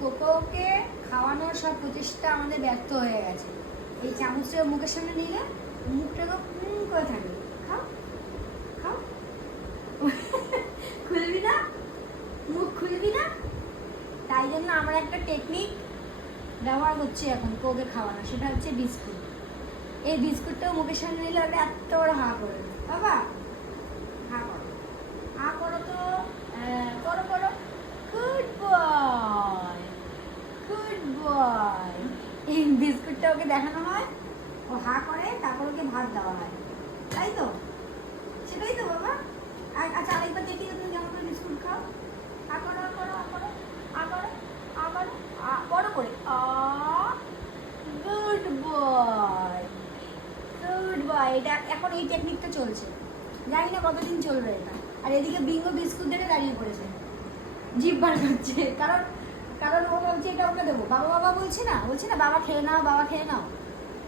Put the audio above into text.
কোকোকে খাওয়ানোর সব প্রচেষ্টা আমাদের ব্যর্থ হয়ে গেছে। এই চামচটা মুখের সামনে নিলে মুখটাকে করে থাকে। খাও খাও খুলবি না, মুখ খুলবি না। তাই জন্য আমরা একটা টেকনিক ব্যবহার করছি এখন কোকে খাওয়ানো, সেটা হচ্ছে বিস্কুট। এই বিস্কুটটাও মুখের সামনে নিলে ওটা এত বড় হা করবে। বাবা হা করো, হা করো তো, করো করো, গুড বয়, গুড বয়। এই বিস্কুটটা ওকে দেখানো হয়, ও হা করে, তারপর ওকে ভাত দেওয়া হয়, তাই তো? সেটাই তো বাবা। আচ্ছা আরেকবার দেখি তুমি কেমন করে বিস্কুট খাও। হা করো, হা করো, হা করো, হা করো, হা করো, বড় করে, গুড বয়, গুড বয়। এটা এখন এই টেকনিকটা চলছে, জানি না কতদিন চলবে এটা। আর এদিকে বিঙ্গো বিস্কুট দেখে দাঁড়িয়ে পড়েছে, জিভ বার করছে, কারণ কারণ ও ভাবছে এটা ওকে দেবো। বাবা বাবা বলছে না, বাবা খেয়ে নাও, বাবা খেয়ে নাও।